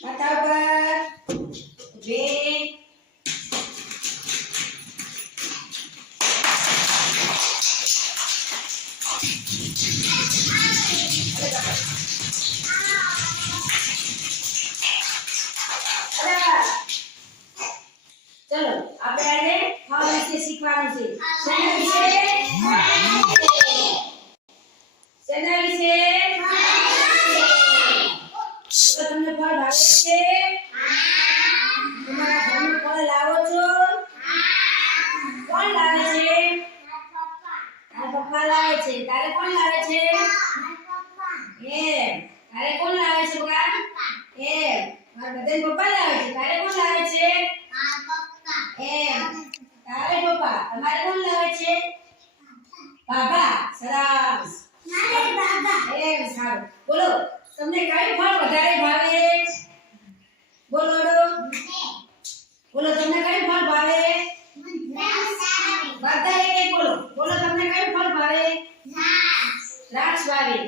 માથા ઉપર બે ચલો આપણે આજે ખાવા વિશે શીખવાનું છે. લાવે છે? તારે કોણ લાવે છે? એમ. તારે કોણ લાવે છે બકા? એમ. મારા બધાને પપ્પા લાવે છે. તારે કોણ લાવે છે? એમ. તારે પપ્પા. તમારે કોણ લાવે છે? બાબા. સરસ. એમ સારું. બોલો. તમને કયું ફળ વધારે ભાવે? બોલો બોલો તમને કયું ફળ ભાવે બધા એક એક બોલો બોલો તમને કયું ફળ ભાવે દ્રાક્ષ ભાવે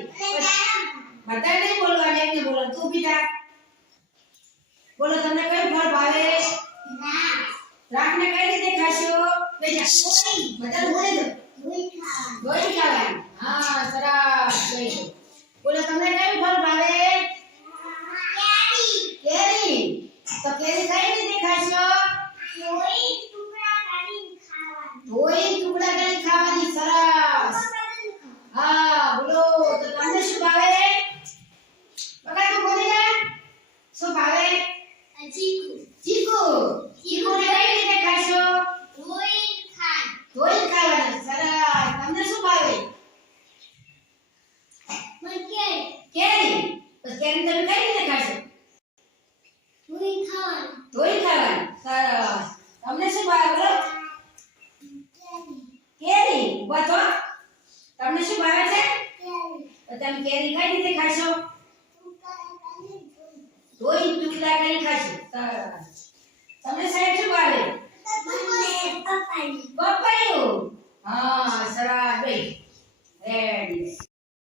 બધા નહીં બોલવાનું એકને બોલો તું બીજા બોલો તમને કયું ફળ ભાવે? દ્રાક્ષને કઈ રીતે ખાશો? બધા બોલે દો. દોઈ ખાવાનું હા સરસ. દોઈ બોલો તમને કયું ફળ ભાવે? કેરી. તો કેરી કઈ રીતે ખાશો? ધોઈ ટુકડા કરી ખાવાની સરસ હા બોલો તો તમને શું ભાવે બકા તું બોલી જા શું ભાવે ચીકુ ચીકુ ને કઈ રીતે ખાશો ધોઈ ખાવાના સરસ તમને શું ભાવે કેરી તો કેરી તમે કઈ રીતે ખાશો ધોઈ ખાવાની સરસ તમને શું ભાવે બોલો કેરી ઊભા થો તમને શું ભાવે છે? તો તમે કેરી કઈ રીતે ખાશો? ધોઈ ટુકડા કરી ખાશો. સરસ.